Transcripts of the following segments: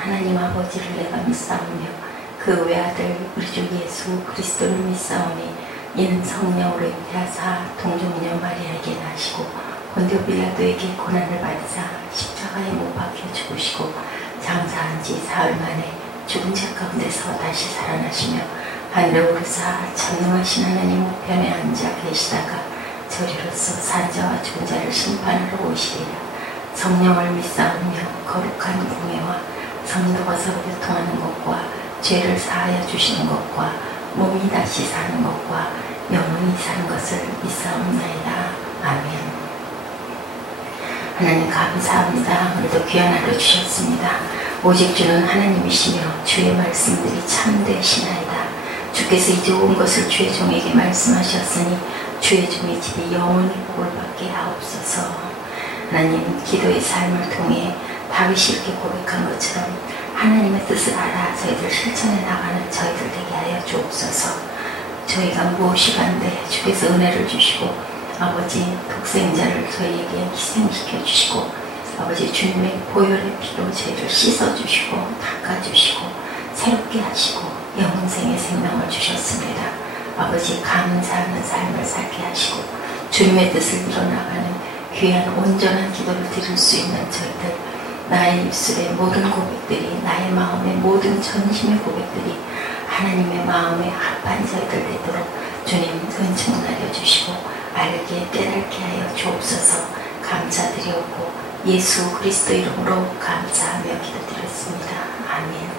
하나님 아버지를 내가 믿사오며 그 외아들 우리 주 예수 그리스도를 믿사오니 이는 성령으로 잉태하사 동정녀 마리아에게 나시고 본디오 빌라도에게 고난을 받으사 십자가에 못 박혀 죽으시고 장사한 지 사흘 만에 죽은 자 가운데서 다시 살아나시며 하늘에 오르사 전능하신 하나님 우편에 앉아 계시다가 저리로서 산자와 죽은 자를 심판하러 오시리라. 성령을 믿사오며 거룩한 공예와 성도가 서로 교통하는 것과 죄를 사하여 주시는 것과 몸이 다시 사는 것과 영원히 사는 것을 믿사옵나이다. 아멘. 하나님 감사합니다. 오늘도 귀한 하루 주셨습니다. 오직 주는 하나님이시며 주의 말씀들이 참되시나이다. 주께서 이 좋은 것을 주의 종에게 말씀하셨으니 주의 종의 집이 영원히 복을 받게 하옵소서. 하나님 기도의 삶을 통해 다윗이 이렇게 고백한 것처럼 하나님의 뜻을 알아 저희들 실천해 나가는 저희들 되게 하여 주옵소서. 저희가 무엇이 간데 주께서 은혜를 주시고 아버지 독생자를 저희에게 희생시켜 주시고 아버지 주님의 보혈의 피로 저희를 씻어주시고 닦아주시고 새롭게 하시고 영생의 생명을 주셨습니다. 아버지 감사하는 삶을 살게 하시고 주님의 뜻을 이뤄나가는 귀한 온전한 기도를 드릴 수 있는 저희들, 나의 입술의 모든 고백들이, 나의 마음의 모든 전심의 고백들이 하나님의 마음에 합한 저희들 되도록 주님 은총 나려주시고 알게 깨닫게 하여 주옵소서. 감사드리옵고 예수 그리스도 이름으로 감사하며 기도드렸습니다. 아멘.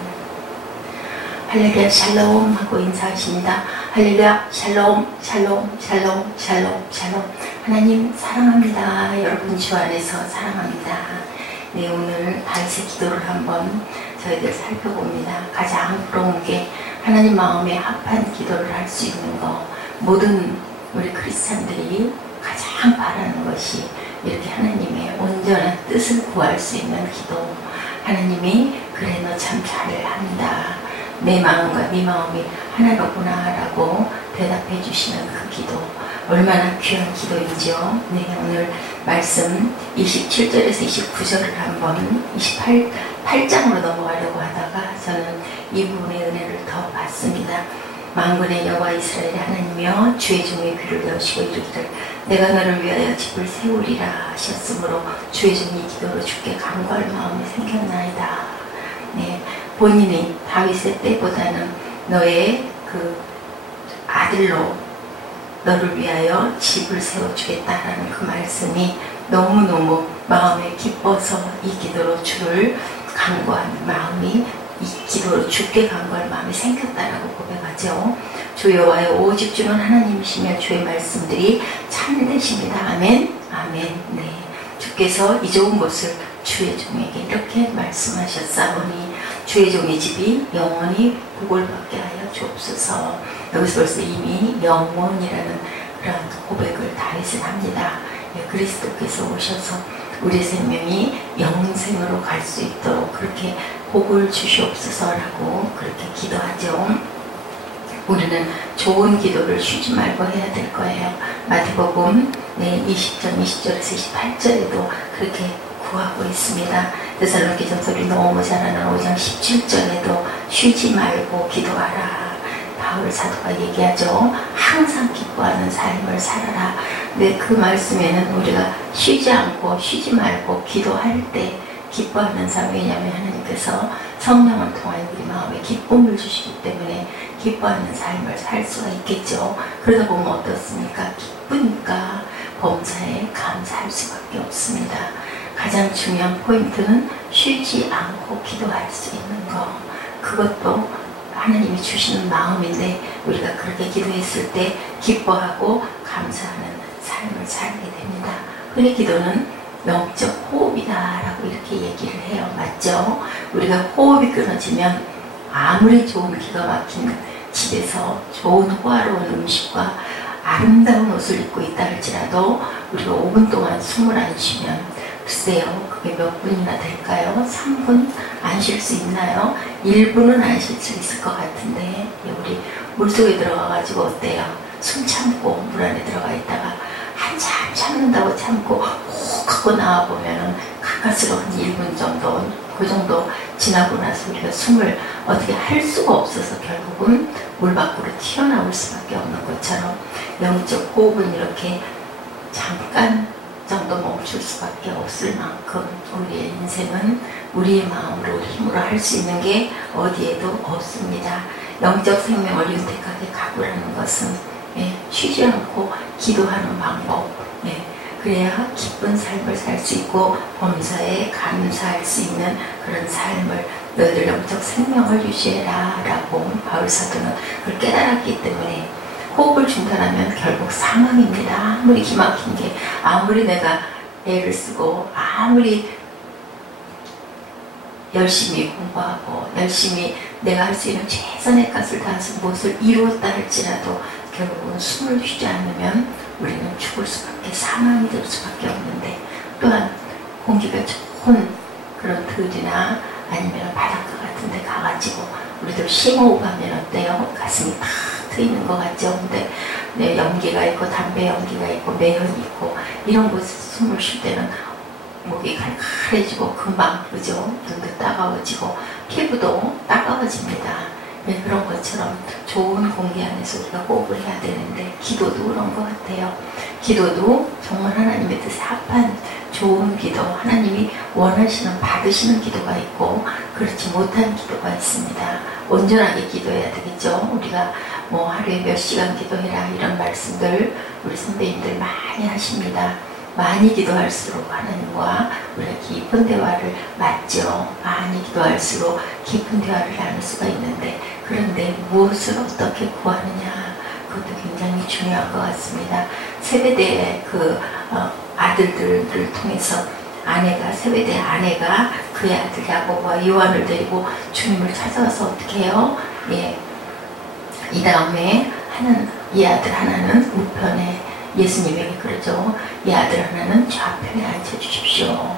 할렐루야 샬롬 하고 인사하십니다. 할렐루야 샬롬 샬롬 샬롬 샬롬 샬롬. 하나님 사랑합니다. 여러분 주 안에서 사랑합니다. 네, 오늘 다윗의 기도를 한번 저희들 살펴봅니다. 가장 부러운 게 하나님 마음에 합한 기도를 할 수 있는 거. 모든 우리 크리스찬들이 가장 바라는 것이 이렇게 하나님의 온전한 뜻을 구할 수 있는 기도. 하나님이 그래 너 참 잘한다. 내 마음과 네 마음이 하나로구나 라고 대답해 주시는 그 기도. 얼마나 귀한 기도인지요. 네, 오늘 말씀 27절에서 29절을 한번 28장으로 넘어가려고 하다가 저는 이 부분의 은혜를 더 받습니다. 만군의 여호와 이스라엘의 하나님이여 주의 종의 귀를 여시고 이르기를 내가 너를 위하여 집을 세우리라 하셨으므로 주의 종이 기도로 주께 간구할 마음이 생겼나이다. 네, 본인이 다윗의 때보다는 너의 그 아들로 너를 위하여 집을 세워주겠다라는 그 말씀이 너무너무 마음에 기뻐서 이 기도로 주를 간구한 마음이 이 기도로 주께 간구할 마음이 생겼다라고 고백하죠. 주 여호와여 오직 주는 하나님이시며 주의 말씀들이 참되십니다. 아멘. 아멘. 네, 주께서 이 좋은 것을 주의 종에게 이렇게 말씀하셨사오니 주의 종의 집이 영원히 복을 받게 하여 주옵소서. 여기서 벌써 이미 영원이라는 그런 고백을 다윗은 합니다. 예, 그리스도께서 오셔서 우리 생명이 영생으로 갈 수 있도록 그렇게 복을 주시옵소서라고 그렇게 기도하죠. 우리는 좋은 기도를 쉬지 말고 해야 될 거예요. 마태복음 20장 20절에서 28절에도 그렇게 구하고 있습니다. 데살로니가전서 우리 너무 잘 아는 5장 17절에도 쉬지 말고 기도하라. 바울 사도가 얘기하죠. 항상 기뻐하는 삶을 살아라. 근데 그 말씀에는 우리가 쉬지 않고 쉬지 말고 기도할 때 기뻐하는 삶, 왜냐하면 하나님께서 성령을 통하여 우리 마음에 기쁨을 주시기 때문에 기뻐하는 삶을 살 수가 있겠죠. 그러다 보면 어떻습니까? 기쁘니까 범사에 감사할 수밖에 없습니다. 가장 중요한 포인트는 쉬지 않고 기도할 수 있는 거. 그것도 하나님이 주시는 마음인데 우리가 그렇게 기도했을 때 기뻐하고 감사하는 삶을 살게 됩니다. 그의 기도는 영적 호흡이다라고 이렇게 얘기를 해요. 맞죠? 우리가 호흡이 끊어지면 아무리 좋은 기가 막힌 집에서 좋은 호화로운 음식과 아름다운 옷을 입고 있다 할지라도 우리가 5분 동안 숨을 안 쉬면 글쎄요, 그게 몇 분이나 될까요? 3분 안 쉴 수 있나요? 1분은 안 쉴 수 있을 것 같은데 우리 물속에 들어가가지고 어때요? 숨 참고 물 안에 들어가 있다가 한참 참는다고 참고 혹 하고 나와보면은 가까스로 한 1분 정도 그 정도 지나고 나서 우리가 숨을 어떻게 할 수가 없어서 결국은 물 밖으로 튀어나올 수밖에 없는 것처럼 영적 호흡은 이렇게 잠깐 정도 멈출 수밖에 없을 만큼 우리의 인생은 우리의 마음으로 우리 힘으로 할 수 있는 게 어디에도 없습니다. 영적 생명을 윤택하게 가꾸라는 것은 쉬지 않고 기도하는 방법, 그래야 기쁜 삶을 살 수 있고 범사에 감사할 수 있는 그런 삶을 너희들 영적 생명을 유지해라 라고 바울 사도는 그걸 깨달았기 때문에 호흡을 중단하면 결국 사망입니다. 아무리 기막힌 게, 아무리 내가 애를 쓰고 아무리 열심히 공부하고 열심히 내가 할 수 있는 최선의 것을 다해서 무엇을 이루었다 할지라도 결국은 숨을 쉬지 않으면 우리는 죽을 수밖에, 사망이 될 수밖에 없는데, 또한 공기가 좋은 그런 들이나 아니면 바닷가 같은 데 가가지고 우리도 심호흡하면 어때요? 가슴이 팍 트이는 것 같죠? 근데 연기가 있고 담배 연기가 있고 매연이 있고 이런 곳에서 숨을 쉴 때는 목이 칼칼해지고 금방, 그죠? 눈도 따가워지고 피부도 따가워집니다. 그런 것처럼 좋은 공기 안에서 우리가 호흡을 해야 되는데 기도도 그런 것 같아요. 기도도 정말 하나님의 뜻에 합한 좋은 기도, 하나님이 원하시는, 받으시는 기도가 있고 그렇지 못한 기도가 있습니다. 온전하게 기도해야 되겠죠. 우리가 뭐 하루에 몇 시간 기도해라 이런 말씀들 우리 선배님들 많이 하십니다. 많이 기도할수록 하나님과 우리가 깊은 대화를 맞죠. 많이 기도할수록 깊은 대화를 나눌 수가 있는데, 그런데 무엇을 어떻게 구하느냐, 그것도 굉장히 중요한 것 같습니다. 세베대의 아들들을 통해서 세베대 아내가 그의 아들 야고보와 요한을 데리고 주님을 찾아와서 어떻게 해요? 이 다음에 이 아들 하나는 우편에, 예수님에게 그러죠. 이 아들 하나는 좌편에 앉혀주십시오.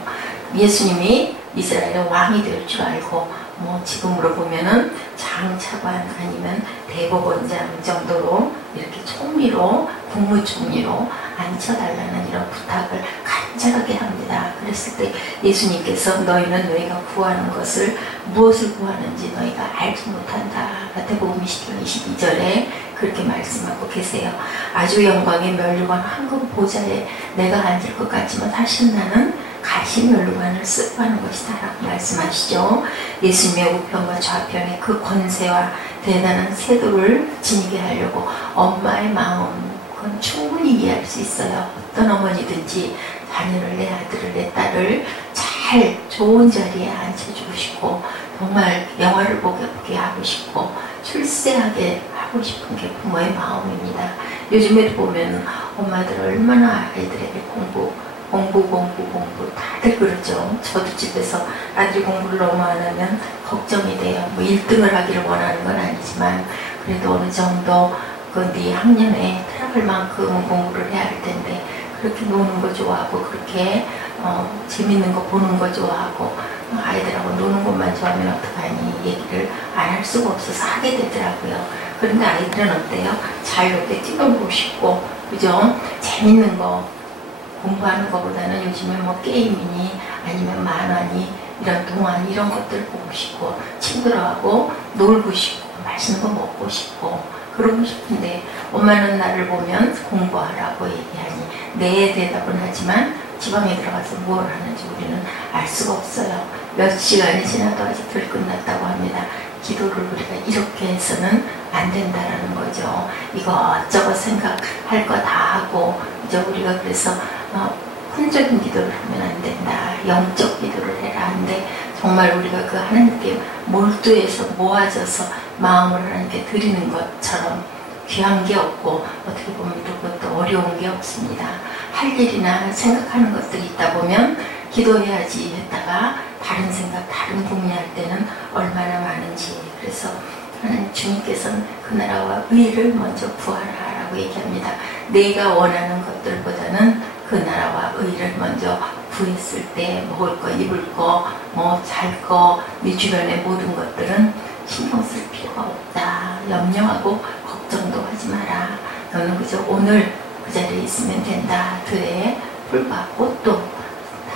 예수님이 이스라엘의 왕이 될 줄 알고 지금으로 보면은 장차관 아니면 대법원장 정도로 이렇게 총리로, 국무총리로 앉혀달라는 이런 부탁을 간절하게 합니다. 그랬을 때 예수님께서 너희는 너희가 구하는 것을 무엇을 구하는지 너희가 알지 못한다. 마태복음 20장 22절에 그렇게 말씀하고 계세요. 아주 영광의 면류관 황금 보좌에 내가 앉을 것 같지만 사실 나는 가시 면류관을 쓰고 하는 것이다 라고 말씀하시죠. 예수님의 우편과 좌편의 그 권세와 대단한 세도를 지니게 하려고 엄마의 마음, 그건 충분히 이해할 수 있어요. 어떤 어머니든지 자녀를, 내 아들을, 내 딸을 잘 좋은 자리에 앉혀주고 싶고 정말 영화를 보게 하고 싶고 출세하게 하고 싶은 게 부모의 마음입니다. 요즘에도 보면 엄마들 얼마나 아이들에게 공부 다들 그러죠. 저도 집에서 아들이 공부를 너무 안 하면 걱정이 돼요. 1등을 하기를 원하는 건 아니지만 그래도 어느 정도 네 학년에 들어갈 만큼 공부를 해야 할 텐데 그렇게 노는 거 좋아하고 그렇게 재밌는 거 보는 거 좋아하고 아이들하고 노는 것만 좋아하면 어떡하니 얘기를 안 할 수가 없어서 하게 되더라고요. 그런데 아이들은 어때요? 자유롭게 뛰어보고 싶고, 그죠? 재밌는 거 공부하는 것보다는 요즘에 게임이니 아니면 만화니 이런 동안 이런 것들 보고 싶고 친구들하고 놀고 싶고 맛있는 거 먹고 싶고 그러고 싶은데 엄마는 나를 보면 공부하라고 얘기하니 네 대답은 하지만 지방에 들어가서 뭘 하는지 우리는 알 수가 없어요. 몇 시간이 지나도 아직 덜 끝났다고 합니다. 기도를 우리가 이렇게 해서는 안 된다라는 거죠. 이것저것 생각할 거 다 하고 이제 우리가 그래서 혼적인 기도를 하면 안 된다. 영적 기도를 해라. 한데 정말 우리가 그 하나님께 몰두해서 모아져서 마음을 하나님께 드리는 것처럼 귀한 게 없고 어떻게 보면 또 그것도 어려운 게 없습니다. 할 일이나 생각하는 것들이 있다 보면 기도해야지 했다가 다른 생각, 다른 궁리할 때는 얼마나 많은지. 그래서 하나님 주님께서는 그 나라와 의를 먼저 구하라 라고 얘기합니다. 내가 원하는 것들보다는 그 나라와 의를 먼저 구했을 때 먹을 거, 입을 거, 잘 거, 네 주변의 모든 것들은 신경 쓸 필요가 없다. 염려하고 걱정도 하지 마라. 너는 그저 오늘 그 자리에 있으면 된다. 들에 풀과 꽃도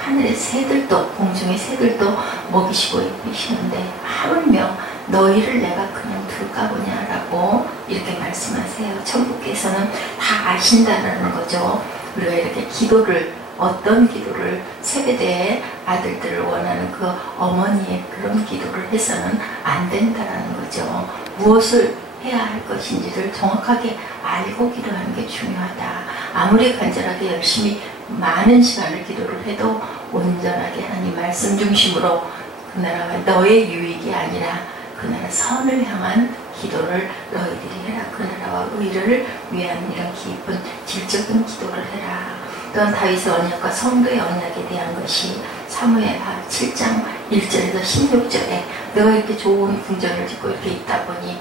하늘의 새들도 공중의 새들도 먹이시고 입히시는데 하물며 너희를 내가 그냥 둘까 보냐라고 이렇게 말씀하세요. 천국께서는 다 아신다라는 거죠. 우리가 이렇게 기도를 어떤 기도를 세배대의 아들들을 원하는 그 어머니의 그런 기도를 해서는 안 된다라는 거죠. 무엇을 해야 할 것인지를 정확하게 알고 기도하는 게 중요하다. 아무리 간절하게 열심히 많은 시간을 기도를 해도 온전하게 하나님 말씀 중심으로 그 나라가 너의 유익이 아니라 그 나라 선을 향한 기도를 너희들이 해라. 그 나라와 의를 위한 이런 깊은 질적인 기도를 해라. 또한 다윗의 언약과 성도의 언약에 대한 것이 사무엘하 7장 1절에서 16절에 내가 이렇게 좋은 궁전을 짓고 이렇게 있다 보니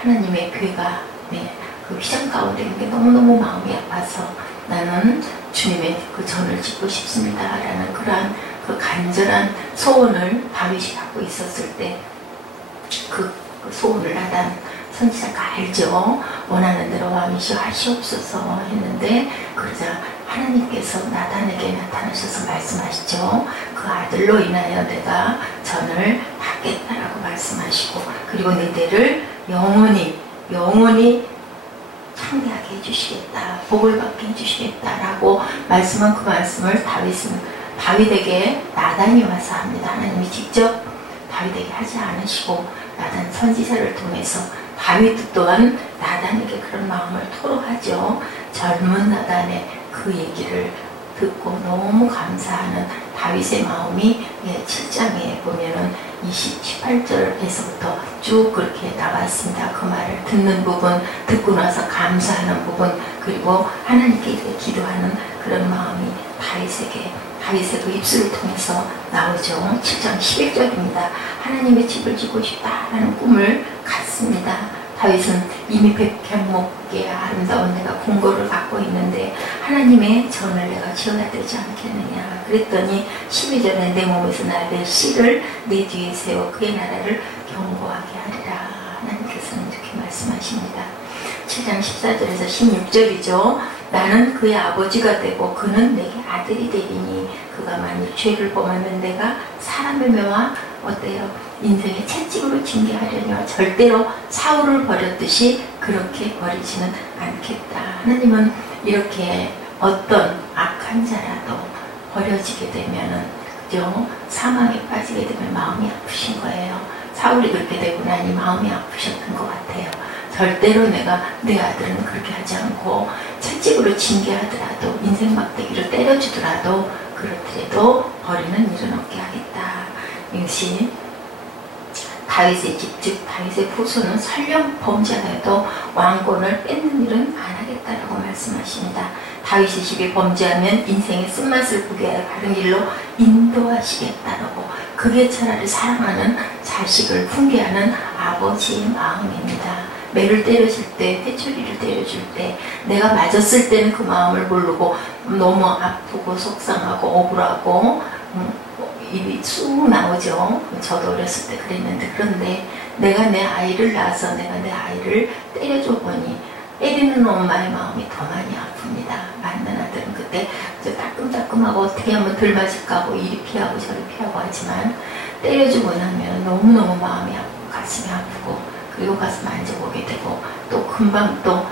하나님의 교회가 그 휘장 가운데 있는 게 너무너무 마음이 아파서 나는 주님의 그 전을 짓고 싶습니다 라는 그러한 그 간절한 소원을 다윗이 갖고 있었을 때 그 소원을 나단 선지자가 알죠. 원하는 대로 왕이시여 하시옵소서 했는데 그러자 하나님께서 나단에게 나타나셔서 말씀하시죠. 그 아들로 인하여 내가 전을 받겠다라고 말씀하시고 그리고 너희들을 영원히 창대하게 해주시겠다. 복을 받게 해주시겠다라고 말씀한 그 말씀을 다윗에게 나단이 와서 합니다. 하나님이 직접 다윗에게 하지 않으시고 나단 선지자를 통해서 다윗 또한 나단에게 그런 마음을 토로하죠. 젊은 나단의 그 얘기를 듣고 너무 감사하는 다윗의 마음이 7장에 보면은 18절에서부터 쭉 그렇게 나왔습니다. 그 말을 듣는 부분, 듣고 나서 감사하는 부분, 그리고 하나님께 기도하는 그런 마음이 다윗의 그 입술을 통해서 나오죠. 7장 11절입니다. 하나님의 집을 짓고 싶다라는 꿈을 갖습니다. 다윗은 이미 백향목의 아름다운 내가 궁궐을 갖고 있는데 하나님의 전을 내가 지어야 되지 않겠느냐. 그랬더니 12절에 내 몸에서 나의 씨를 내 뒤에 세워 그의 나라를 견고하게 하리라. 하나님께서는 이렇게 말씀하십니다. 7장 14절에서 16절이죠. 나는 그의 아버지가 되고 그는 내게 아들이 되리니 그가 만일 죄를 범하면 내가 사람의 매와 어때요? 인생의 채찍으로 징계하려니와 절대로 사울을 버렸듯이 그렇게 버리지는 않겠다. 하나님은 이렇게 어떤 악한 자라도 버려지게 되면은 그죠? 사망에 빠지게 되면 마음이 아프신 거예요. 사울이 그렇게 되고 나니 마음이 아프셨던 것 같아요. 절대로 내가 내 아들은 그렇게 하지 않고 채찍으로 징계하더라도 인생 막대기로 때려주더라도 그렇더라도 버리는 일은 없게 하겠다. 이것이 다윗의 집, 즉 다윗의 후손은 설령 범죄하여도 왕권을 뺏는 일은 안 하겠다라고 말씀하십니다. 다윗의 집이 범죄하면 인생의 쓴맛을 보게 하여 바른 길로 인도하시겠다라고 그게 차라리 사랑하는 자식을 훈계하는 아버지의 마음입니다. 매를 때려줄 때, 회초리를 때려줄 때 내가 맞았을 때는 그 마음을 모르고 너무 아프고 속상하고 억울하고 입이 쑥 나오죠. 저도 어렸을 때 그랬는데 그런데 내가 내 아이를 낳아서 내가 내 아이를 때려줘 보니 때리는 엄마의 마음이 더 많이 아픕니다. 맞는 아들은 그때 따끔따끔하고 어떻게 하면 덜 맞을까 하고 이리 피하고 저리 피하고 하지만 때려주고 나면 너무너무 마음이 아프고 가슴이 아프고 그리고 가서 만져보게 되고 또 금방 또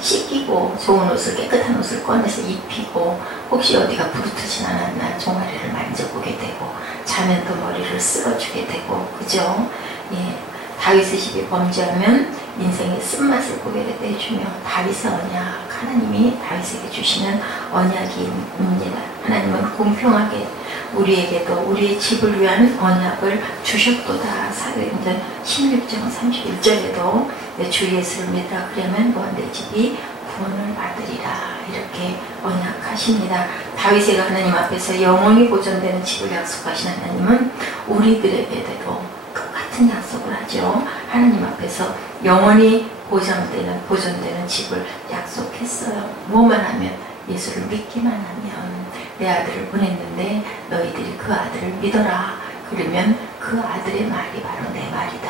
씻기고 좋은 옷을 깨끗한 옷을 꺼내서 입히고 혹시 어디가 부르트진 않았나 종아리를 만져보게 되고 자면 또 머리를 쓸어주게 되고 그죠? 예, 다윗의 집이 범죄하면 인생의 쓴맛을 보게 해주며 다윗의 언약 하나님이 다윗에게 주시는 언약입니다. 하나님은 공평하게 우리에게도 우리의 집을 위한 언약을 주셨도다. 사도행전 16장 31절에도 내 주 예수를 믿으라 그러면 너와 내 집이 구원을 받으리라 이렇게 언약하십니다. 다윗이 하나님 앞에서 영원히 보존되는 집을 약속하신 하나님은 우리들에게도 똑같은 약속을 하죠. 하나님 앞에서 영원히 보존되는 집을 약속했어요. 뭐만 하면 예수를 믿기만 하면 내 아들을 보냈는데 너희들이 그 아들을 믿어라. 그러면 그 아들의 말이 바로 내 말이다.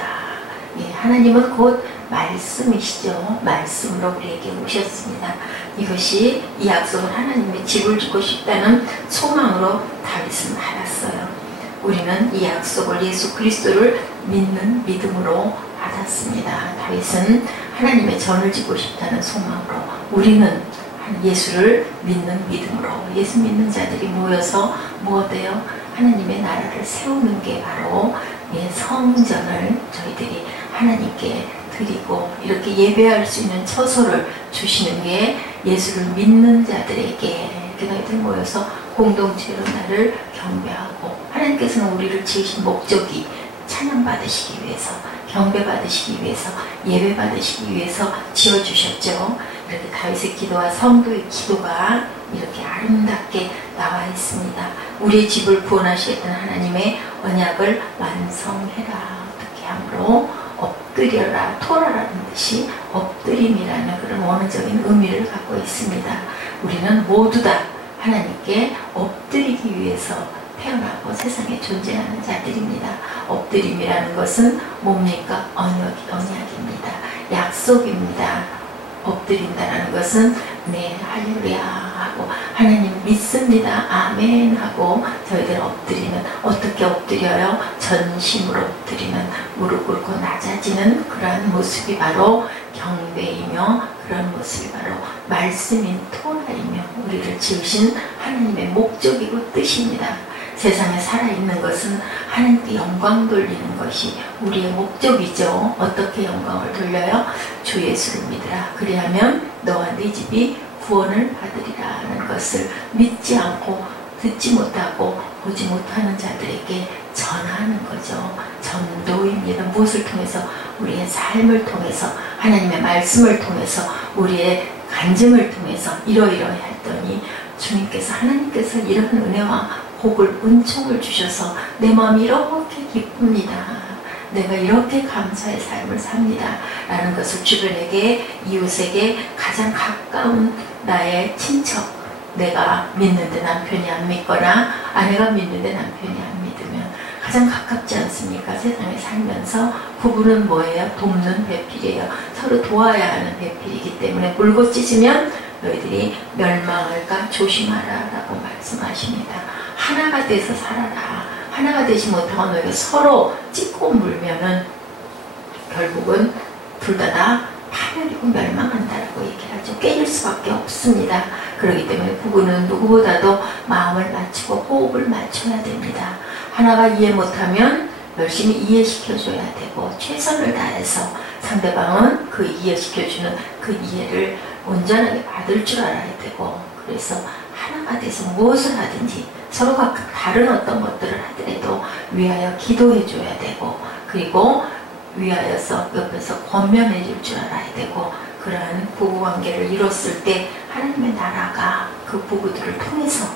예, 하나님은 곧 말씀이시죠. 말씀으로 우리에게 오셨습니다. 이것이 이 약속은 하나님의 집을 주고 싶다는 소망으로 다윗은 받았어요. 우리는 이 약속을 예수 그리스도를 믿는 믿음으로 받았습니다. 다윗은 하나님의 전을 짓고 싶다는 소망으로, 우리는 예수를 믿는 믿음으로, 예수 믿는 자들이 모여서 무엇해요? 하나님의 나라를 세우는 게 바로 성전을 저희들이 하나님께 드리고 이렇게 예배할 수 있는 처소를 주시는 게 예수를 믿는 자들에게 저희들 모여서 공동체로 나를 경배하고, 하나님께서는 우리를 지으신 목적이 찬양받으시기 위해서, 경배받으시기 위해서, 예배받으시기 위해서 지어주셨죠. 이렇게 다윗의 기도와 성도의 기도가 이렇게 아름답게 나와 있습니다. 우리의 집을 구원하시겠다는 하나님의 언약을 완성해라. 어떻게 함으로? 엎드려라. 토라라는 뜻이 엎드림이라는 그런 원어적인 의미를 갖고 있습니다. 우리는 모두 다 하나님께 엎드리기 위해서 태어나고 세상에 존재하는 자들입니다. 엎드림이라는 것은 뭡니까? 언약입니다. 약속입니다. 엎드린다는 것은 네 할렐루야 하고 하나님 믿습니다 아멘 하고 저희들 엎드리는, 어떻게 엎드려요? 전심으로 엎드리는, 무릎 꿇고 낮아지는 그러한 모습이 바로 경배이며, 그런 모습이 바로 말씀인 토라이며 우리를 지으신 하나님의 목적이고 뜻입니다. 세상에 살아있는 것은 하나님께 영광 돌리는 것이 우리의 목적이죠. 어떻게 영광을 돌려요? 주 예수를 믿으라. 그리하면 너와 네 집이 구원을 받으리라는 것을 믿지 않고 듣지 못하고 보지 못하는 자들에게 전하는 거죠. 전도입니다. 무엇을 통해서? 우리의 삶을 통해서, 하나님의 말씀을 통해서, 우리의 간증을 통해서 이러이러해 했더니 주님께서, 하나님께서 이런 은혜와 복을, 은총을 주셔서 내 마음이 이렇게 기쁩니다. 내가 이렇게 감사의 삶을 삽니다. 라는 것을 주변에게, 이웃에게, 가장 가까운 나의 친척, 내가 믿는데 남편이 안 믿거나 아내가 믿는데 남편이 안 믿으면 가장 가깝지 않습니까? 세상에 살면서 부부는 뭐예요? 돕는 배필이에요. 서로 도와야 하는 배필이기 때문에 물고 찢으면 너희들이 멸망할까 조심하라 라고 말씀하십니다. 하나가 돼서 살아라. 하나가 되지 못하고 너희가 서로 찢고 물면은 결국은 둘 다 파멸이고 멸망한다라고 얘기하죠. 깨질 수밖에 없습니다. 그렇기 때문에 부부는 누구보다도 마음을 맞추고 호흡을 맞춰야 됩니다. 하나가 이해 못하면 열심히 이해시켜줘야 되고, 최선을 다해서 상대방은 그 이해시켜주는 그 이해를 온전하게 받을 줄 알아야 되고, 그래서 하나가 돼서 무엇을 하든지 서로 각각 다른 어떤 것들을 하더라도 위하여 기도해 줘야 되고, 그리고 위하여서 옆에서 권면해 줄 줄 알아야 되고, 그러한 부부관계를 이뤘을 때 하나님의 나라가 그 부부들을 통해서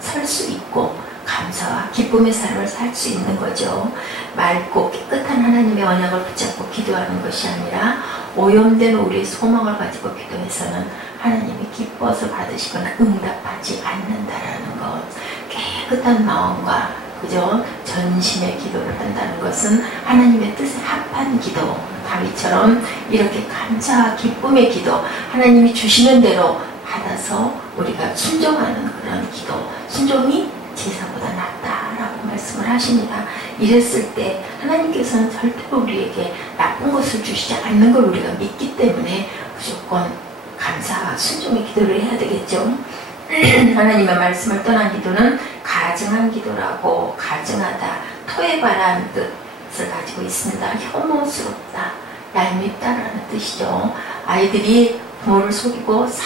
설 수 있고 감사와 기쁨의 삶을 살 수 있는 거죠. 맑고 깨끗한 하나님의 언약을 붙잡고 기도하는 것이 아니라 오염된 우리의 소망을 가지고 기도해서는 하나님이 기뻐서 받으시거나 응답하지 않는다라는 것. 깨끗한 마음과 그죠? 전심의 기도를 한다는 것은 하나님의 뜻에 합한 기도, 다윗처럼 이렇게 감사와 기쁨의 기도, 하나님이 주시는 대로 받아서 우리가 순종하는 그런 기도, 순종이 제사보다 낫다라고 말씀을 하십니다. 이랬을 때 하나님께서는 절대로 우리에게 나쁜 것을 주시지 않는 걸 우리가 믿기 때문에 무조건 감사와 순종의 기도를 해야 되겠죠. 하나님의 말씀을 떠난 기도는 가증한 기도라고, 가증하다, 토해바라는 뜻을 가지고 있습니다. 혐오스럽다, 얄밉다라는 뜻이죠. 아이들이 부모를 속이고 싹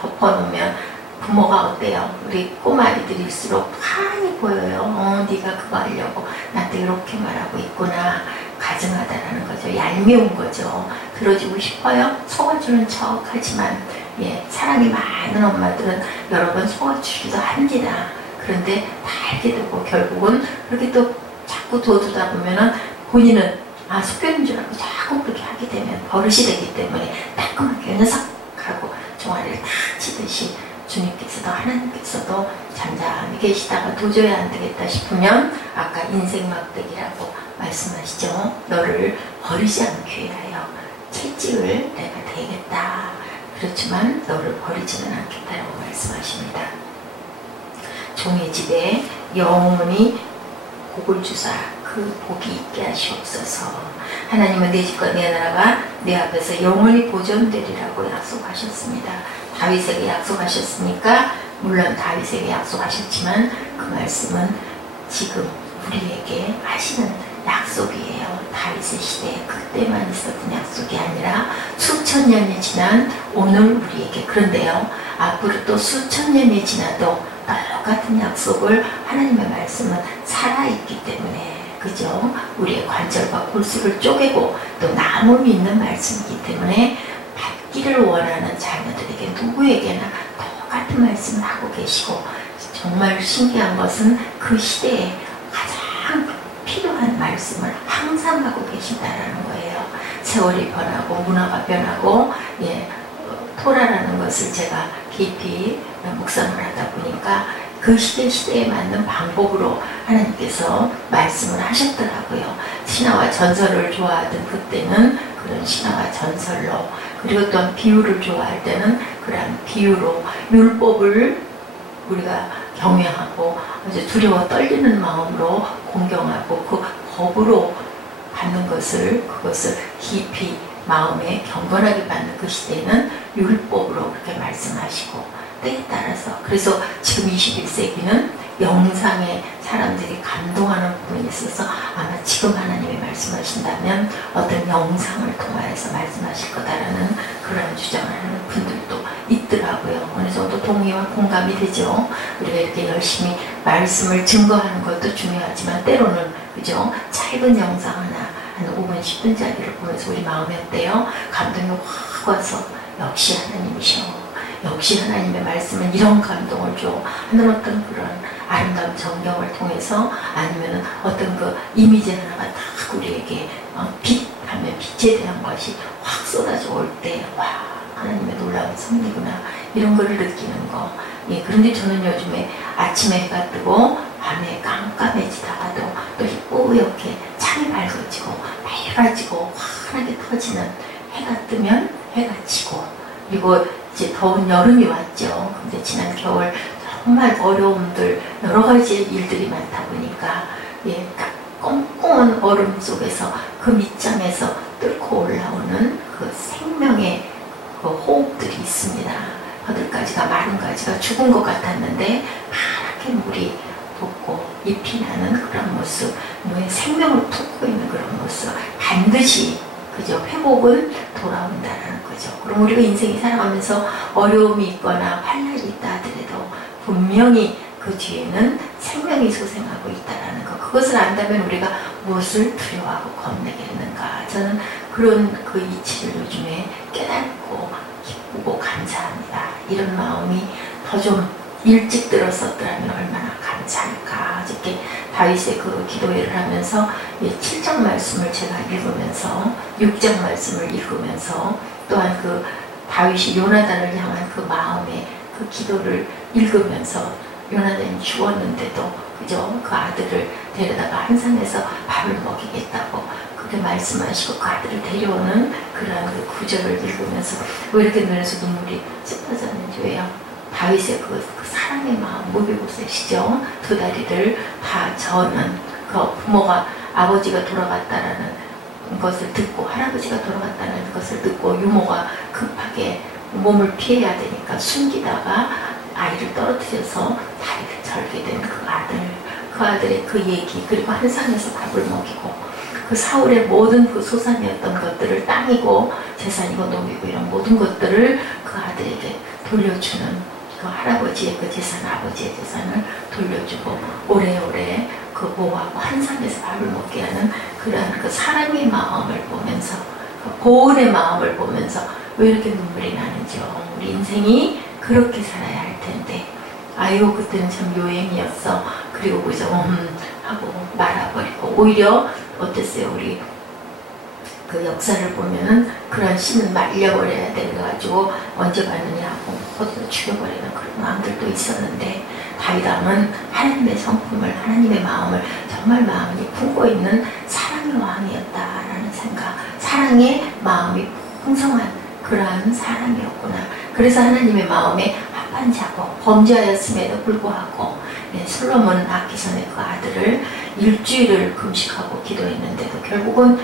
덮어놓으면 부모가 어때요? 우리 꼬마아이들일수록 환히 보여요. 네가 그거 하려고 나한테 이렇게 말하고 있구나. 가증하다라는 거죠. 얄미운 거죠. 들어주고 싶어요. 속아주는 척 하지만 사랑이 많은 엄마들은 여러 번 속아주기도 합니다. 그런데 다 알게 되고 결국은 그렇게 또 자꾸 둬두다 보면은 본인은 속여는 줄 알고 자꾸 그렇게 하게 되면 버릇이 되기 때문에 따끔하게 녀석하고 종아리를 탁 치듯이 주님께서도 하나님께서도 잠잠히 계시다가 도저히 안 되겠다 싶으면 아까 인생 막대기라고 말씀하시죠. 너를 버리지 않기 위하여 채찍을 내가 대겠다. 그렇지만 너를 버리지는 않겠다라고 말씀하십니다. 종의 집에 영원히 복을 주사 그 복이 있게 하시옵소서. 하나님은 내 집과 내 나라가 내 앞에서 영원히 보존되리라고 약속하셨습니다. 다윗에게 약속하셨으니까 물론 다윗에게 약속하셨지만 그 말씀은 지금 우리에게 하시는 약속이에요. 다윗의 시대에 그때만 있었던 약속이 아니라 수천 년이 지난 오늘 우리에게. 그런데요, 앞으로 또 수천 년이 지나도 똑같은 약속을 하나님의 말씀은 살아있기 때문에, 그죠? 우리의 관절과 골수를 쪼개고 또 나무 있는 말씀이기 때문에 받기를 원하는 자녀들에게 누구에게나 똑같은 말씀을 하고 계시고, 정말 신기한 것은 그 시대에 가장 필요한 말씀을 항상 하고 계신다라는 거예요. 세월이 변하고 문화가 변하고, 토라라는 것을 제가 깊이 묵상을 하다 보니까 그 시대에 맞는 방법으로 하나님께서 말씀을 하셨더라고요. 신화와 전설을 좋아하던 그때는 그런 신화와 전설로, 그리고 또한 비유를 좋아할 때는 그런 비유로, 율법을 우리가 경외하고 이제 두려워 떨리는 마음으로 공경하고 그 법으로 받는 그것을 깊이 마음에 경건하게 받는 그 시대는 율법으로 그렇게 말씀하시고, 때에 따라서, 그래서 지금 21세기는 영상에 사람들이 감동하는 부분이 있어서 아마 지금 하나님이 말씀하신다면 어떤 영상을 통하여서 말씀하실 거다라는 그런 주장을 하는 분들도 있더라고요. 어느 정도 동의와 공감이 되죠. 우리가 이렇게 열심히 말씀을 증거하는 것도 중요하지만 때로는, 그죠? 짧은 영상 하나, 한 5분, 10분짜리를 보면서 우리 마음이 어때요? 감동이 확 와서 역시 하나님이셔. 역시 하나님의 말씀은 이런 감동을 줘. 하는 어떤 그런 아름다운 전경을 통해서, 아니면 어떤 그 이미지 하나가 딱 우리에게 빛하면 빛에 대한 것이 확 쏟아져 올 때, 와, 하나님의 놀라운 섭리구나, 이런 거를 느끼는 거. 그런데 저는 요즘에 아침에 해가 뜨고 밤에 깜깜해지다가도 또 뿌옇게 창이 밝아지고 맑아지고 환하게 터지는 해가 뜨면 해가 지고, 그리고 이제 더운 여름이 왔죠. 근데 지난 겨울 정말 어려움들, 여러 가지 일들이 많다 보니까 꽁꽁한 얼음 속에서 그 밑장에서 뚫고 올라오는 그 생명의 그 호흡들이 있습니다. 허들가지가, 마른 가지가 죽은 것 같았는데 파랗게 물이 돋고 잎이 나는 그런 모습, 뭐의 생명을 품고 있는 그런 모습, 반드시, 그죠? 회복은 돌아온다는 거죠. 그럼 우리가 인생이 살아가면서 어려움이 있거나 환난이 있다 하더라도 분명히 그 뒤에는 생명이 소생하고 있다는 것, 그것을 안다면 우리가 무엇을 두려워하고 겁내겠는가. 저는 그런 그 이치를 요즘에 깨닫고 기쁘고 감사합니다. 이런 마음이 더 좀 일찍 들었었더라면 얼마나 감사할까. 어저께 다윗의 그 기도회를 하면서 7장 말씀을 제가 읽으면서, 6장 말씀을 읽으면서, 또한 그 다윗이 요나단을 향한 그 마음의 그 기도를 읽으면서, 요나단이 죽었는데도, 그죠? 그 아들을 데려다가 한 산에서 밥을 먹이겠다고 그렇게 말씀하시고 그 아들을 데려오는 그러한 그 구절을 읽으면서 왜 이렇게 눈에서 눈물이 쏟아졌는지, 왜요? 다윗의 그 사랑의 마음, 모비보셋이죠. 두 다리를 다 저는 그 부모가, 아버지가 돌아갔다라는 것을 듣고, 할아버지가 돌아갔다는 것을 듣고 유모가 급하게 몸을 피해야 되니까 숨기다가 아이를 떨어뜨려서 다리를 절게 된 그 아들의 그 얘기, 그리고 한 산에서 밥을 먹이고, 그 사울의 모든 그 소산이었던 것들을, 땅이고 재산이고 노비고 이런 모든 것들을 그 아들에게 돌려주는, 그 할아버지의 그 재산, 아버지의 재산을 돌려주고 오래오래 그 모아고 한 산에서 밥을 먹게 하는 그러한 그 사랑의 마음을 보면서, 그 보은의 마음을 보면서 왜 이렇게 눈물이 나는지요. 우리 인생이 그렇게 살아야 할 텐데, 아이고 그때는 참 요행이었어, 그리고 그저 하고 말아버리고, 오히려 어땠어요? 우리 그 역사를 보면은 그런 신은 말려버려야 돼가지고 언제 가느냐고 어디서 죽여버리는 그런 마음들도 있었는데, 다윗왕은 하나님의 성품을, 하나님의 마음을 정말 마음이 품고 있는 사랑의 왕이었다라는 생각, 사랑의 마음이 풍성한 그러한 사람이었구나. 그래서 하나님의 마음에 합한 자고 범죄하였음에도 불구하고 솔로몬은 낳기 전에 그 아들을 일주일을 금식하고 기도했는데도 결국은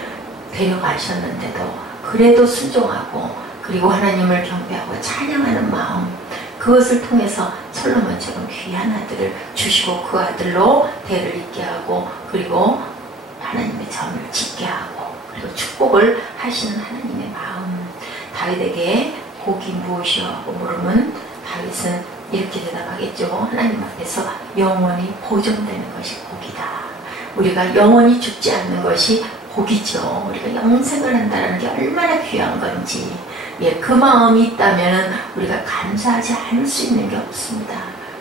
데려가셨는데도 그래도 순종하고 그리고 하나님을 경배하고 찬양하는 마음, 그것을 통해서 솔로몬처럼 귀한 아들을 주시고 그 아들로 대를 잇게 하고 그리고 하나님의 점을 짓게 하고 그리고 축복을 하시는 하나님의 마음. 다윗에게 복이 무엇이요? 하고 물으면 다윗은 이렇게 대답하겠죠. 하나님 앞에서 영원히 보존되는 것이 복이다. 우리가 영원히 죽지 않는 것이 복이죠. 우리가 영생을 한다는 게 얼마나 귀한 건지. 그 마음이 있다면 우리가 감사하지 않을 수 있는 게 없습니다.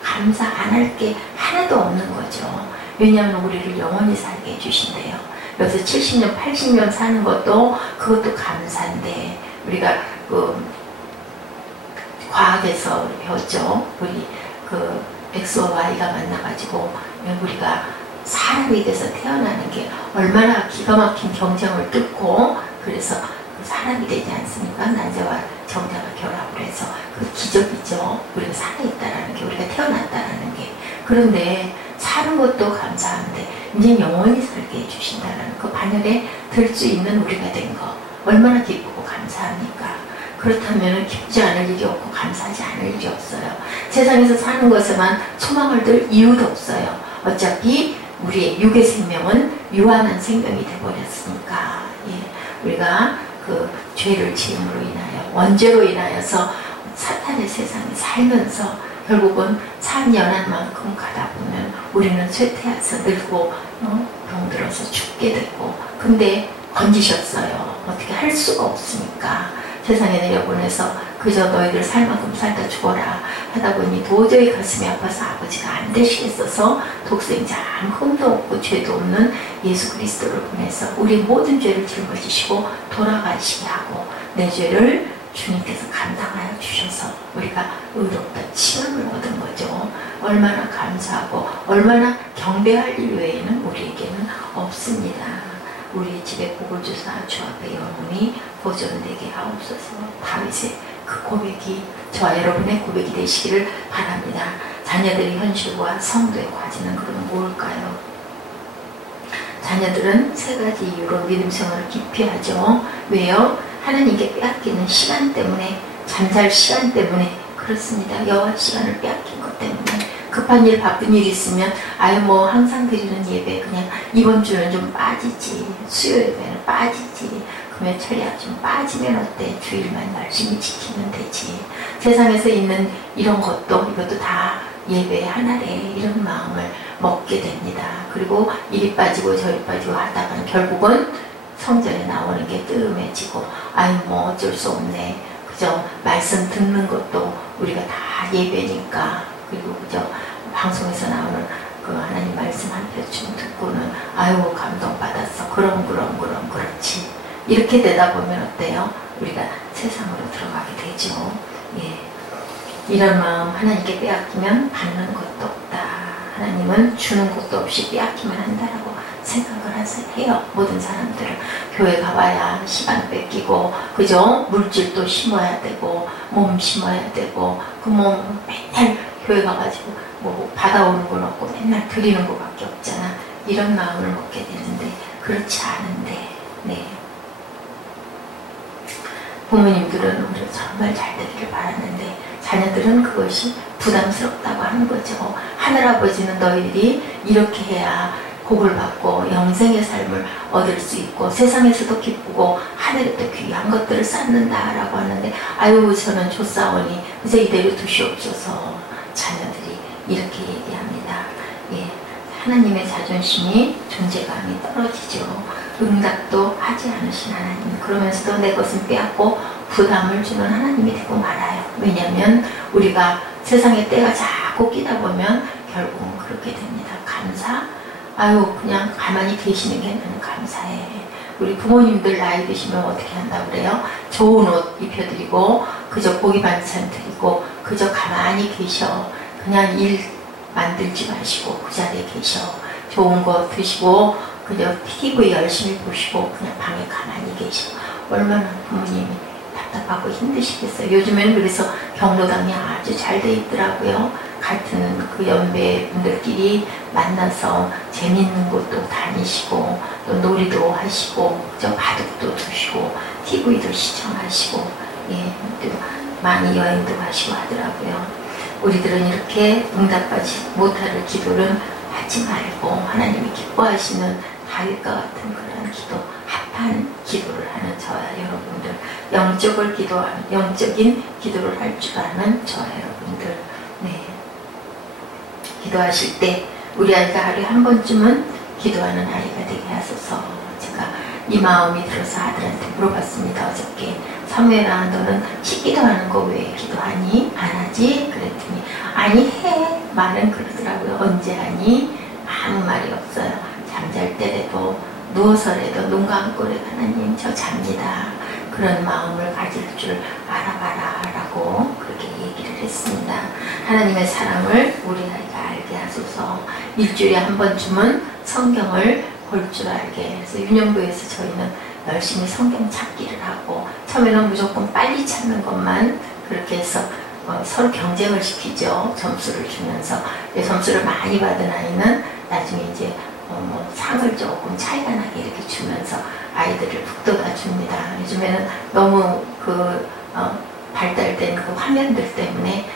감사 안 할 게 하나도 없는 거죠. 왜냐하면 우리를 영원히 살게 해주신대요. 여기서 70년, 80년 사는 것도 그것도 감사인데 우리가 과학에서 배웠죠. 우리 X와 Y가 만나가지고 우리가 사람이 돼서 태어나는 게 얼마나 기가 막힌 경쟁을 뚫고 그래서 사람이 되지 않습니까? 남자와 정자가 결합을 해서 그 기적이죠. 우리가 살아있다라는 게, 우리가 태어났다라는 게. 그런데 사는 것도 감사한데 이제 영원히 살게 해주신다는 그 반열에 들 수 있는 우리가 된 거 얼마나 기쁘고 감사합니까? 그렇다면 기쁘지 않을 일이 없고 감사하지 않을 일이 없어요. 세상에서 사는 것에만 소망을 들 이유도 없어요. 어차피 우리의 육의 생명은 유한한 생명이 되어버렸으니까. 우리가 그 죄를 지음으로 인하여 원죄로 인하여서 사탄의 세상에 살면서 결국은 삶연한 만큼 가다 보면 우리는 쇠퇴해서 늙고 병들어서 죽게 되고 근데 건지셨어요. 어떻게 할 수가 없으니까 세상에 내려보내서 그저 너희들 살 만큼 살다 죽어라 하다 보니 도저히 가슴이 아파서 아버지가 안 되시겠어서 독생자 아무 흠도 없고 죄도 없는 예수 그리스도를 보내서 우리 모든 죄를 짊어지시고 돌아가시게 하고 내 죄를 주님께서 감당하여 주셔서 우리가 의롭다 칭함을 얻은 거죠. 얼마나 감사하고 얼마나 경배할 일 외에는 우리에게는 없습니다. 우리 집에 복을 주사 주 앞에 영원히 보존되게 하옵소서. 다윗의 그 고백이 저와 여러분의 고백이 되시기를 바랍니다. 자녀들의 현실과 성도의 과제는 그럼 뭘까요? 자녀들은 세 가지 이유로 믿음 생활을 기피하죠. 왜요? 하나님께 빼앗기는 시간 때문에, 잠잘 시간 때문에 그렇습니다. 여호와 시간을 빼앗긴 것 때문에 급한 일 바쁜 일 있으면 아유 뭐 항상 드리는 예배 그냥 이번 주는 좀 빠지지, 수요 예배는 빠지지, 금요철야 좀 빠지면 어때, 주일만 열심히 지키면 되지. 세상에서 있는 이런 것도 이것도 다 예배 하나래 이런 마음을 먹게 됩니다. 그리고 이리 빠지고 저리 빠지고 하다가는 결국은 성전에 나오는 게 뜸해지고 아유 뭐 어쩔 수 없네, 그죠? 말씀 듣는 것도 우리가 다 예배니까, 그리고 그저 방송에서 나오는 그 하나님 말씀 한 표쯤 듣고는 아유 감동받았어, 그럼 그렇지, 이렇게 되다 보면 어때요? 우리가 세상으로 들어가게 되죠. 이런 마음 하나님께 빼앗기면 받는 것도 없다. 하나님은 주는 것도 없이 빼앗기만 한다라고 생각을 해요. 모든 사람들은 교회 가봐야 시간 뺏기고 그죠? 물질도 심어야 되고 몸 심어야 되고 그 몸 맨날 교회 가가지고 뭐 받아오는 건 없고 맨날 드리는 것밖에 없잖아. 이런 마음을 먹게 되는데 그렇지 않은데 부모님들은 우리가 정말 잘 되기를 바랐는데 자녀들은 그것이 부담스럽다고 하는 거죠. 하늘아버지는 너희들이 이렇게 해야 복을 받고 영생의 삶을 얻을 수 있고 세상에서도 기쁘고 하늘에도 귀한 것들을 쌓는다라고 하는데 아유 저는 좋사오니 이제 이대로 두시옵소서. 자녀들이 이렇게 얘기합니다. 하나님의 자존심이 존재감이 떨어지죠. 응답도 하지 않으신 하나님, 그러면서도 내 것은 빼앗고 부담을 주는 하나님이 되고 말아요. 왜냐하면 우리가 세상의 때가 자꾸 끼다 보면 결국은 그렇게 됩니다. 감사? 아유 그냥 가만히 계시는 게 나는 감사해. 우리 부모님들 나이 드시면 어떻게 한다고 그래요? 좋은 옷 입혀드리고 그저 고기 반찬 드리고 그저 가만히 계셔. 그냥 일 만들지 마시고 그 자리에 계셔. 좋은 거 드시고 그저 TV 열심히 보시고 그냥 방에 가만히 계셔. 얼마나 부모님이 답답하고 힘드시겠어요. 요즘에는 그래서 경로당이 아주 잘 돼 있더라고요. 같은 그 연배 분들끼리 만나서 재밌는 곳도 다니시고 또 놀이도 하시고 저 바둑도 두시고 TV도 시청하시고 예, 또 많이 여행도 가시고 하더라고요. 우리들은 이렇게 응답하지 못할 기도를 하지 말고 하나님이 기뻐하시는 다윗과 같은 그런 기도, 합한 기도를 하는 저와 여러분들, 영적인 기도를 할 줄 아는 저와 여러분들, 네. 기도하실 때 우리 아이가 하루에 한 번쯤은 기도하는 아이가 되게 하소서. 제가 이 마음이 들어서 아들한테 물어봤습니다. 어저께 사무엘아, 너는 식기도하는 거 왜 기도하니? 안 하지? 그랬더니 아니 해. 말은 그러더라고요. 언제 하니? 아무 말이 없어요. 잠잘 때라도 누워서라도 눈 감고라도 하나님 저 잡니다. 그런 마음을 가질 줄 알아봐라 라고 그렇게 얘기를 했습니다. 하나님의 사랑을 우리 아이가 알게 하소서. 일주일에 한 번쯤은 성경을 볼 줄 알게 해서 윤영부에서 저희는 열심히 성경 찾기를 하고 처음에는 무조건 빨리 찾는 것만 그렇게 해서 서로 경쟁을 시키죠. 점수를 주면서. 점수를 많이 받은 아이는 나중에 이제 상을 조금 차이가 나게 이렇게 주면서 아이들을 북돋아 줍니다. 요즘에는 너무 발달된 그 화면들 때문에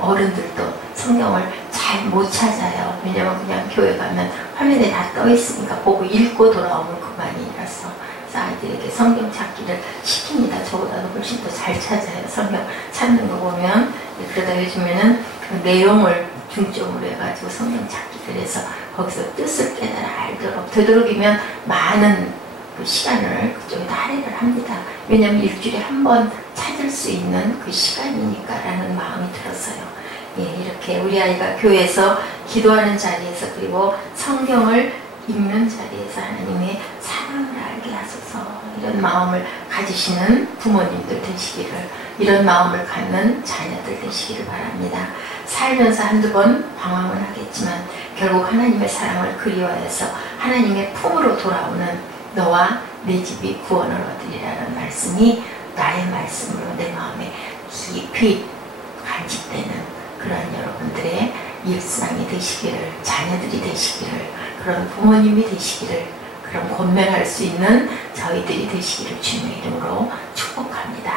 어른들도 성경을 잘 못 찾아요. 왜냐면 그냥 교회 가면 화면에 다 떠 있으니까 보고 읽고 돌아오면 그만이라서. 그래서 아이들에게 성경 찾기를 시킵니다. 저보다도 훨씬 더 잘 찾아요. 성경 찾는 거 보면. 그러다 요즘에는 그 내용을 중점으로 해가지고 성경 찾기를 해서 거기서 뜻을 깨달아 알도록 되도록이면 많은 그 시간을 그쪽에다 할애를 합니다. 왜냐하면 일주일에 한 번 찾을 수 있는 그 시간이니까 라는 마음이 들었어요. 예, 이렇게 우리 아이가 교회에서 기도하는 자리에서 그리고 성경을 읽는 자리에서 하나님의 사랑을 알게 하소서. 이런 마음을 가지시는 부모님들 되시기를, 이런 마음을 갖는 자녀들 되시기를 바랍니다. 살면서 한두 번 방황은 하겠지만 결국 하나님의 사랑을 그리워해서 하나님의 품으로 돌아오는 너와 내 집이 구원을 얻으리라는 말씀이 나의 말씀으로 내 마음에 깊이 간직되는 그런 여러분들의 일상이 되시기를, 자녀들이 되시기를, 그런 부모님이 되시기를, 그런 권면할 수 있는 저희들이 되시기를 주님의 이름으로 축복합니다.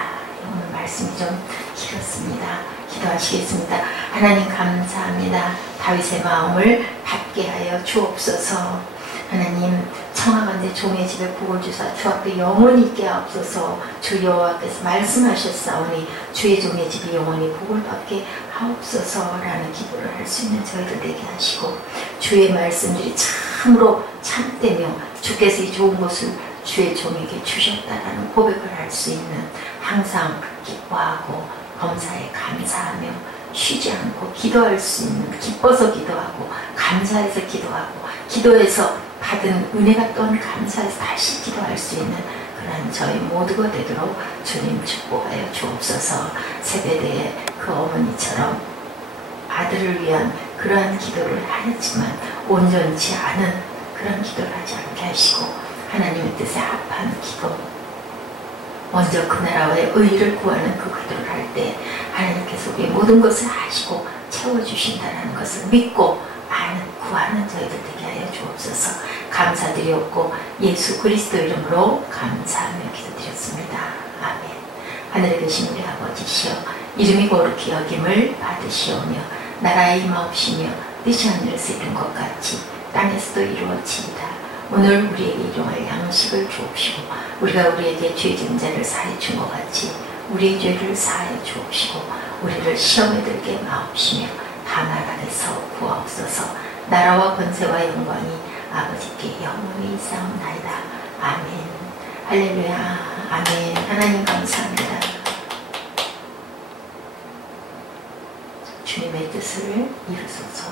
오늘 말씀이 좀 길었습니다. 기도하시겠습니다. 하나님 감사합니다. 다윗의 마음을 받게 하여 주옵소서. 하나님 청하건대 종의 집에 복을 주사 주 앞에 영원히 있게 하옵소서. 주 여호와께서 말씀하셨사오니 주의 종의 집이 영원히 복을 받게 하옵소서라는 기도를 할 수 있는 저희들 되게 하시고, 주의 말씀들이 참으로 참되며 주께서 이 좋은 것을 주의 종에게 주셨다라는 고백을 할 수 있는, 항상 기뻐하고 범사에 감사하며 쉬지 않고 기도할 수 있는, 기뻐서 기도하고 감사해서 기도하고 기도해서 받은 은혜가 또한 감사해서 다시 기도할 수 있는 그런 저희 모두가 되도록 주님 축복하여 주옵소서. 세베대의 그 어머니처럼 아들을 위한 그러한 기도를 하였지만 온전치 않은 그런 기도를 하지 않게 하시고 하나님의 뜻에 합한 기도, 먼저 그 나라의 의를 구하는 그 기도를 할 때 하나님께서 우리의 모든 것을 아시고 채워주신다는 것을 믿고 아는, 구하는 저희들 되게 하여 주옵소서. 감사드리옵고 예수 그리스도 이름으로 감사하며 기도드렸습니다. 아멘. 하늘에 계신 우리 아버지시여, 이름이 거룩히 여김을 받으시오며 나라의 임하옵시며 뜻이 하늘에서 이룬 것 같이 땅에서도 이루어지이다. 오늘 우리에게 일용할 양식을 주옵시고 우리가 우리에게 죄진 자를 사해 준 것 같이 우리의 죄를 사해 주옵시고 우리를 시험에 들게 마옵시며 다만 안에서 구하옵소서. 나라와 권세와 영광이 아버지께 영원히 있사옵나이다. 아멘. 할렐루야. 아멘. 하나님 감사합니다. 주님의 뜻을 이루소서.